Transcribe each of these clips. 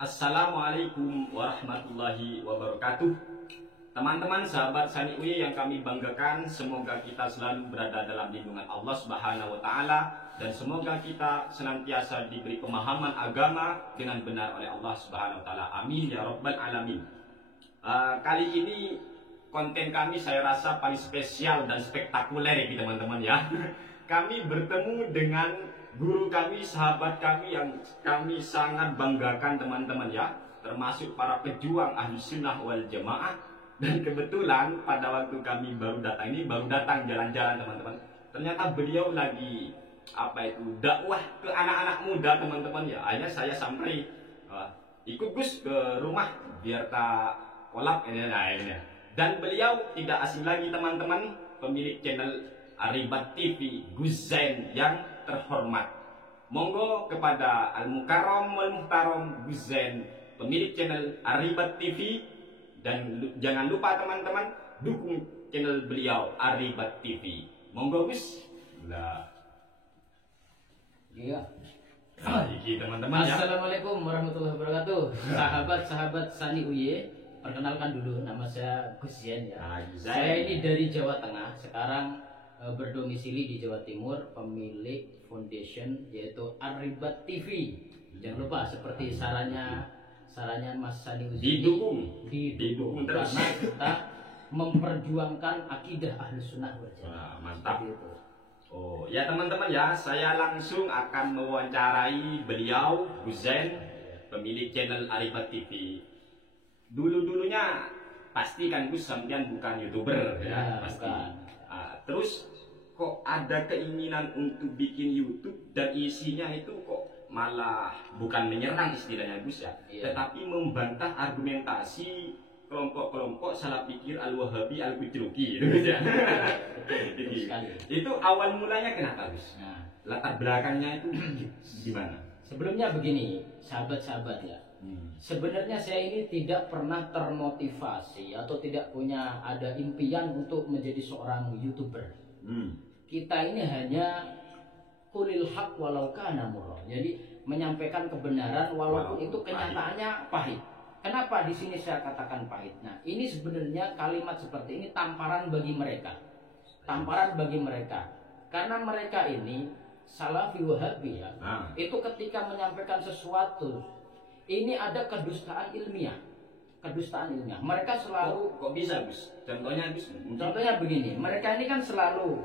Assalamualaikum warahmatullahi wabarakatuh. Teman-teman sahabat Saniuye yang kami banggakan, semoga kita selalu berada dalam lindungan Allah Subhanahu wa taala dan semoga kita senantiasa diberi pemahaman agama dengan benar oleh Allah Subhanahu wa taala. Amin ya rabbal alamin. Kali ini konten kami saya rasa paling spesial dan spektakuler ya teman-teman ya. Kami bertemu dengan guru kami, sahabat kami yang kami sangat banggakan teman-teman ya, termasuk para pejuang ahli sunnah wal jamaah. Dan kebetulan pada waktu kami baru datang jalan-jalan teman-teman, ternyata beliau lagi dakwah ke anak-anak muda teman-teman ya. Akhirnya saya sampai ikut Gus ke rumah biar tak kolab ini. Dan beliau tidak asing lagi teman-teman, pemilik channel Aribat TV, Gus Zain yang terhormat. Monggo kepada Al-Mukarram wal Muhtaram Gus Zain, pemilik channel Aribat TV, dan jangan lupa teman-teman dukung channel beliau Aribat TV. Monggo Gus. Lah. Iya. Iki teman-teman ya. Assalamualaikum warahmatullahi wabarakatuh. Sahabat-sahabat Saniuye, perkenalkan dulu nama saya Gus Zain ya. Saya ini dari Jawa Tengah, sekarang berdomisili di Jawa Timur, pemilik foundation yaitu Aribat TV. Jangan lupa seperti sarannya Mas Saniuye didukung terus karena kita memperjuangkan akidah Ahlus Sunnah wal Jamaah. Mantap itu. Oh ya teman-teman ya, saya langsung akan mewawancarai beliau Gus Zain, pemilik channel Aribat TV. Dulunya pasti kan Gus sampean bukan YouTuber ya, pasti. Terus kok ada keinginan untuk bikin YouTube dan isinya itu kok malah bukan menyerang istilahnya Gus ya, tetapi membantah argumentasi kelompok-kelompok salah pikir Al-Wahabi Al-Kujruki gitu ya. Itu awal mulanya kenapa Gus? Latar belakangnya itu gimana? Sebelumnya begini, sahabat-sahabat ya. Sebenarnya saya ini tidak pernah termotivasi atau tidak punya ada impian untuk menjadi seorang YouTuber. Kita ini hanya kulil haq walau kana murra. Jadi menyampaikan kebenaran walaupun itu kenyataannya pahit. Kenapa di sini saya katakan pahit? Nah, ini sebenarnya kalimat seperti ini tamparan bagi mereka. Tamparan bagi mereka. Karena mereka ini Salafi Wahabi ya. Itu ketika menyampaikan sesuatu ini ada kedustaan ilmiah. Kedustaan ilmiah. Mereka selalu kok bisa Gus? Contohnya Gus? Contohnya begini, mereka ini kan selalu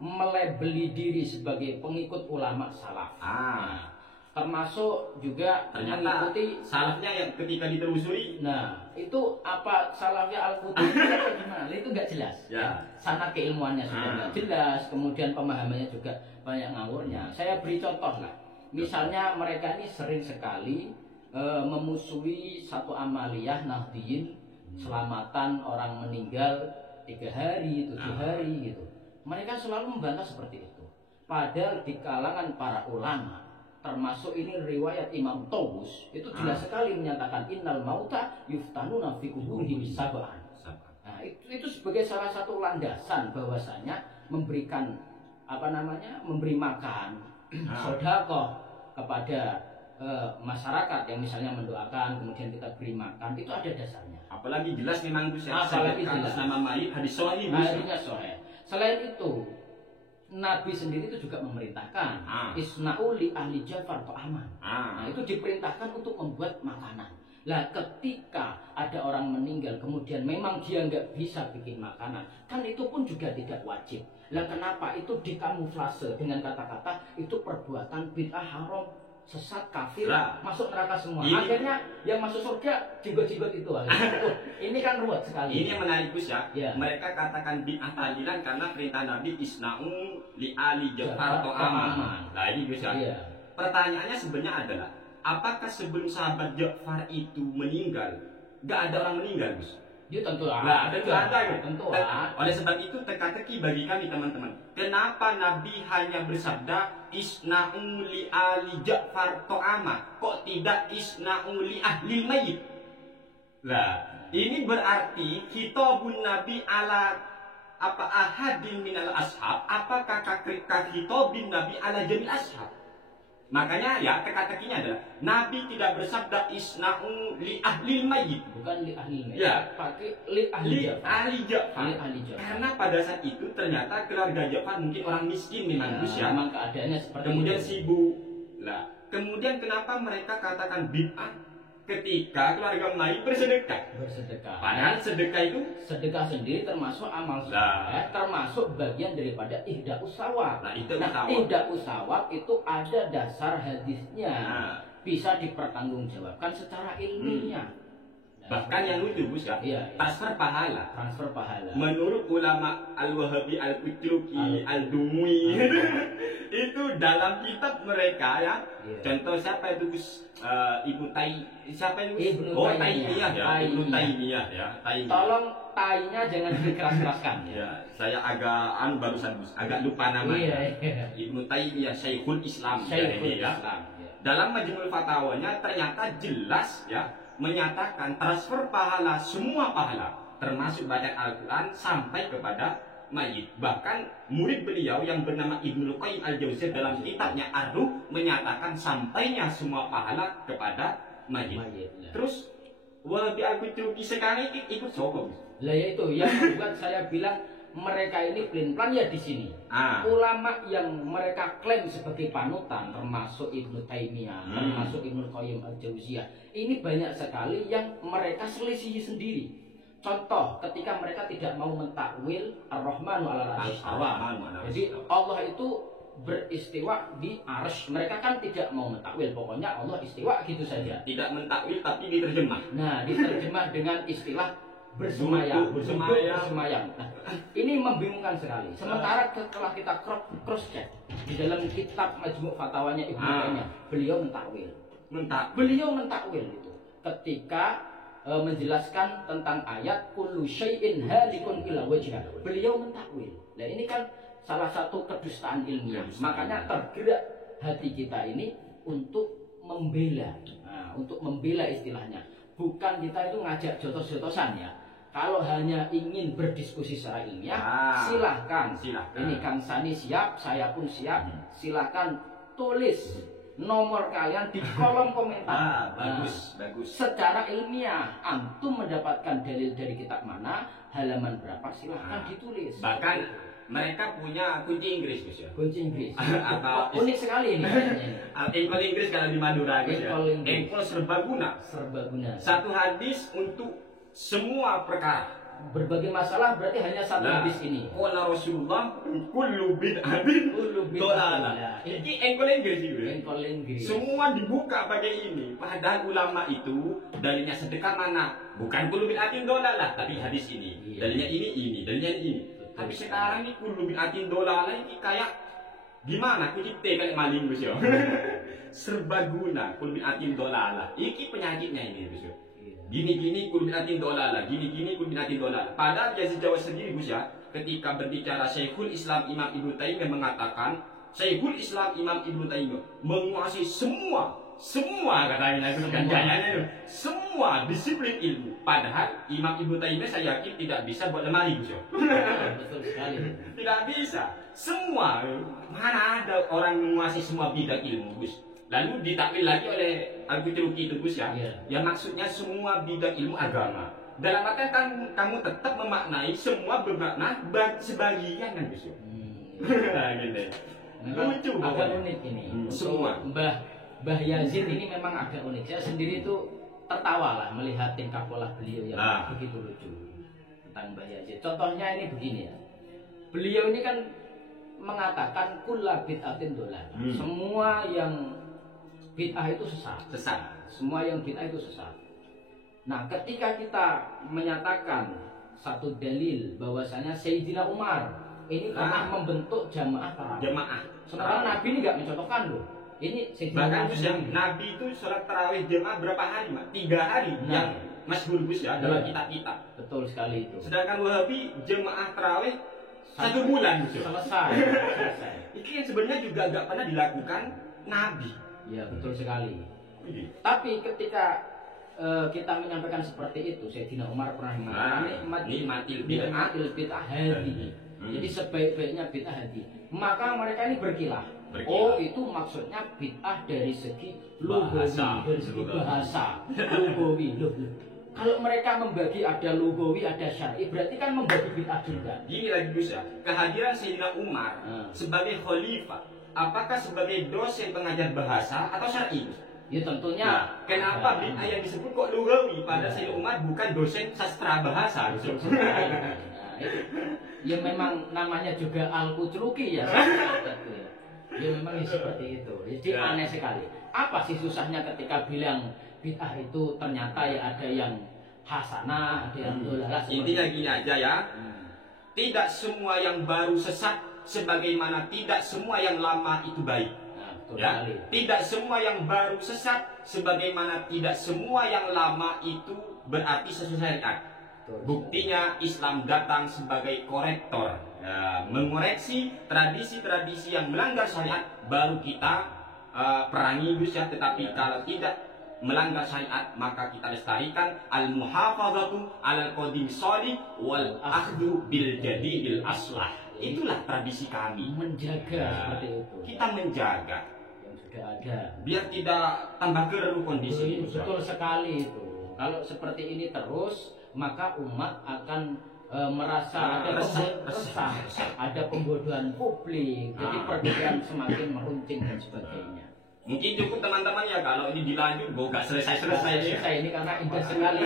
melabeli diri sebagai pengikut ulama salaf. Nah, termasuk juga ternyata mengikuti salafnya yang ketika ditelusuri. Nah, itu apa salafnya Al-Qutbi atau gimana? Itu nggak jelas. Ya. Sanad keilmuannya sudah nggak jelas, kemudian pemahamannya juga banyak ngawurnya. Saya beri contoh lah. Misalnya mereka ini sering sekali memusuhi satu amaliyah Nahdliyin, selamatan orang meninggal 3 hari, 7 hari gitu. Mereka selalu membantah seperti itu. Padahal di kalangan para ulama, termasuk ini riwayat Imam Tawus, itu jelas sekali menyatakan innal mauta yuftanuna fi kuburihim sab'an. Nah, itu sebagai salah satu landasan bahwasanya memberikan memberi makan sedekah kepada masyarakat yang misalnya mendoakan kemudian kita beri makan, itu ada dasarnya. Apalagi jelas memang Gus ya. Apalagi jelas nama mayit hadis sahih. Hadisnya sahih. Selain itu Nabi sendiri itu juga memerintahkan isna'u li ahli Ja'far ta'aman. Nah, itu diperintahkan untuk membuat makanan. Lah ketika ada orang meninggal kemudian memang dia nggak bisa bikin makanan, kan itu pun juga tidak wajib. Lah kenapa itu dikamuflase dengan kata-kata itu perbuatan bid'ah haram, sesat, kafir, masuk neraka semua. Akhirnya yang masuk surga jenggot-jenggot itu. Ini kan ruwet sekali. Ini yang menarik Gus ya. Mereka katakan bid'ah tahlilan karena perintah Nabi isna'u li ali Ja'far ta'aman. Nah ini Gus ya. Pertanyaannya sebenarnya adalah, apakah sebelum sahabat Ja'far itu meninggal, gak ada orang meninggal Gus? Ya tentu ada. Tentu Oleh sebab itu teka-teki bagi kami teman-teman. Kenapa Nabi hanya bersabda isna'u li ali Ja'far ta'ama, kok tidak isna'u li ahli mayyit? Lah, ini berarti khitabun Nabi ala ahadin minal ashab, apakah khitabun Nabi ala jamil ashab? Makanya ya teka-tekinya adalah Nabi tidak bersabda isna'u li ahlil mayyit. Bukan li ahli mayyit. Ya. Pakai li ahli Li Ja'far. ahli Ja'far. Li ahli Ja'far. Karena pada saat itu ternyata keluarga Ja'far mungkin orang miskin memang Gus ya. Memang keadaannya seperti Kemudian itu. sibuk. Lah, kemudian kenapa mereka katakan bid'ah ketika keluarga Melayu bersedekah? Bersedekah. Padahal sedekah itu Sedekah sendiri termasuk amal Lah. soleh, termasuk bagian daripada ihda'us sawab. nah itu Nah, tahu. ihda'us sawab itu ada dasar hadisnya. Nah, Bisa dipertanggungjawabkan secara ilmiah. bahkan yang lucu Gus ya, Iya, iya. transfer pahala. Transfer pahala. Menurut ulama Al-Wahabi Al-Qutluki Al-Dumui itu dalam kitab mereka ya. Iya. Contoh siapa itu Gus? Ibnu Tai, siapa itu? Ibnu Oh, Taimiyah. Taimiyah ya. Ibnu Taimiyah ya. Taimiyah. Tolong tainya jangan dikeras-keraskan ya. Ya, saya agak barusan Gus, agak lupa namanya. Iya. Ibnu Taimiyah Syekhul Islam Syekhul ya. Islam. Ya. Dalam Majmu'ul Fatawanya ternyata jelas ya menyatakan transfer pahala, semua pahala termasuk bacaan Al-Quran sampai kepada mayit. Bahkan murid beliau yang bernama Ibnu Qayyim Al-Jauziyah dalam kitabnya Ar-Ruh menyatakan sampainya semua pahala kepada mayit. Mayit. Terus Wahabi Al-Qutluki sekarang ikut sokong. Lah ya itu yang membuat saya bilang mereka ini pelin-pelan ya di sini. Ulama yang mereka klaim sebagai panutan termasuk Ibnu Taimiyah, termasuk Ibnu Qayyim Al-Jauziyah. Ini banyak sekali yang mereka selisihi sendiri. Contoh ketika mereka tidak mau mentakwil Ar-Rahmanu 'ala arsy istawa. Jadi Allah itu beristiwa di arsy. Mereka kan tidak mau mentakwil, pokoknya Allah istiwa gitu saja. Tidak mentakwil tapi diterjemah. Nah, diterjemah dengan istilah bersemayam. Nah, ini membingungkan sekali. Sementara setelah kita cross check di dalam kitab Majmu' Fatwanya Ibnu Taimiyah, beliau mentakwil. Beliau mentakwil itu ketika menjelaskan tentang ayat kullu syai'in halikun illa wajhah. Beliau mentakwil. Nah, ini kan salah satu kedustaan ilmiah. Makanya tergerak hati kita ini untuk membela. Nah, untuk membela istilahnya. Bukan kita itu ngajak jotos-jotosan ya. Kalau hanya ingin berdiskusi secara ilmiah, silahkan. Ini Kang Sani siap, saya pun siap. Silahkan tulis nomor kalian di kolom komentar. Bagus. Secara ilmiah, antum mendapatkan dalil dari kitab mana, halaman berapa, silahkan ditulis. Bahkan mereka punya kunci Inggris Gus ya. Kunci Inggris. Atau unik sekali ini kayaknya. Engkol Inggris kalau di Madura Gus ya. Engkol serbaguna. Satu hadis untuk semua perkara. Berbagai masalah berarti hanya satu hadis ini. Qala Rasulullah kullu bid'atin dolalah. Ini engkol Inggris itu ya. Engkol Inggris. Semua dibuka pakai ini. Padahal ulama itu dalilnya sedekah mana? Bukan kullu bid'atin dolalah, tapi hadis ini. Dalilnya ini, dalilnya ini. Tapi sekarang ini kullu bid'atin dolalah ini kayak gimana? Kucipte kayak maling Gus ya. Serbaguna kullu bid'atin dolalah. Iki penyakitnya ini Gus ya. Gini-gini kullu bid'atin dolalah, gini-gini kullu bid'atin dolalah. Padahal Yazid Jawa sendiri Gus ya, ketika berbicara Syekhul Islam Imam Ibnu Taimiyah mengatakan Syekhul Islam Imam Ibnu Taimiyah menguasai semua katanya itu kan gayanya itu. Semua disiplin ilmu. Padahal Imam Ibnu Taimiyah saya yakin tidak bisa buat lemari Gus ya. Betul sekali. Tidak bisa. Semua, mana ada orang menguasai semua bidang ilmu Gus. Lalu ditakwil lagi oleh Al-Qutluki itu Gus ya. Ya maksudnya semua bidang ilmu agama. Dalam artian kan kamu tetap memaknai semua bermakna sebagian kan Gus ya. Gitu. Lucu agak unik ini. Semua. Mbah Yazid ini memang agak unik. Saya sendiri itu tertawa lah melihat tingkah pola beliau yang begitu lucu tentang Mbah Yazid. Contohnya ini begini ya. Beliau ini kan mengatakan kulla bid'atin dolal. Semua yang bid'ah itu sesat. Semua yang bid'ah itu sesat. Nah, ketika kita menyatakan satu dalil bahwasanya Sayyidina Umar ini pernah membentuk jamaah tarawih. Sementara Nabi ini nggak mencontohkan loh. Ini bahkan Gus yang Nabi itu sholat tarawih jamaah berapa hari, Mak? 3 hari yang masyhur Gus ya dalam kitab-kitab. Betul sekali itu. Sedangkan Wahabi jamaah tarawih 1 bulan Gus. Selesai. Ini yang sebenarnya juga nggak pernah dilakukan Nabi. Ya betul sekali. Tapi ketika kita menyampaikan seperti itu, Sayyidina Umar pernah mengatakan nikmatil bid'ah hadi. Jadi sebaik-baiknya bid'ah hadi. Maka mereka ini berkilah. Oh, itu maksudnya bid'ah dari segi lugawi, dari segi bahasa, lugawi. Loh. Kalau mereka membagi ada lugawi, ada syar'i, berarti kan membagi bid'ah juga. Gini lagi Gus ya, kehadiran Sayyidina Umar sebagai khalifah, apakah sebagai dosen pengajar bahasa atau syar'i? Ya tentunya. Nah, kenapa bid'ah yang disebut kok lugawi? Padahal Sayyidina Umar bukan dosen sastra bahasa. Ya memang namanya juga al-Qutsruki ya. Ya memang seperti itu. Jadi aneh sekali. Apa sih susahnya ketika bilang bid'ah itu ternyata ya ada yang hasanah, ada yang dolalah. Intinya gini aja ya. Tidak semua yang baru sesat, sebagaimana tidak semua yang lama itu baik. Ya, tidak semua yang baru sesat, sebagaimana tidak semua yang lama itu berarti sesuai syariat. Buktinya Islam datang sebagai korektor, ya, mengoreksi tradisi-tradisi yang melanggar syariat, baru kita perangi Gus ya. Tetapi kalau tidak melanggar syariat, maka kita lestarikan al-muhafazatu alal qadim shalih wal akhdhu bil jadidil aslah. Itulah tradisi kami, menjaga seperti itu. Kita menjaga yang sudah ada, biar tidak tambah keruh kondisi. Betul sekali itu. Kalau seperti ini terus, maka umat akan merasa ada resah, ada pembodohan publik, jadi perbedaan semakin meruncing dan sebagainya. Mungkin cukup teman-teman ya, kalau ini dilanjut, gue gak selesai-selesai ini karena indah sekali.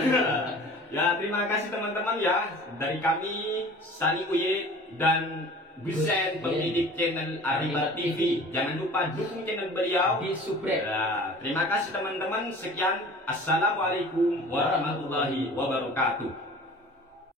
Ya, terima kasih teman-teman ya, dari kami Sani Uye dan Gusen, pemilik channel Arriba TV. Jangan lupa dukung channel beliau di subscribe. Ya, terima kasih teman-teman. Sekian, assalamualaikum warahmatullahi wabarakatuh.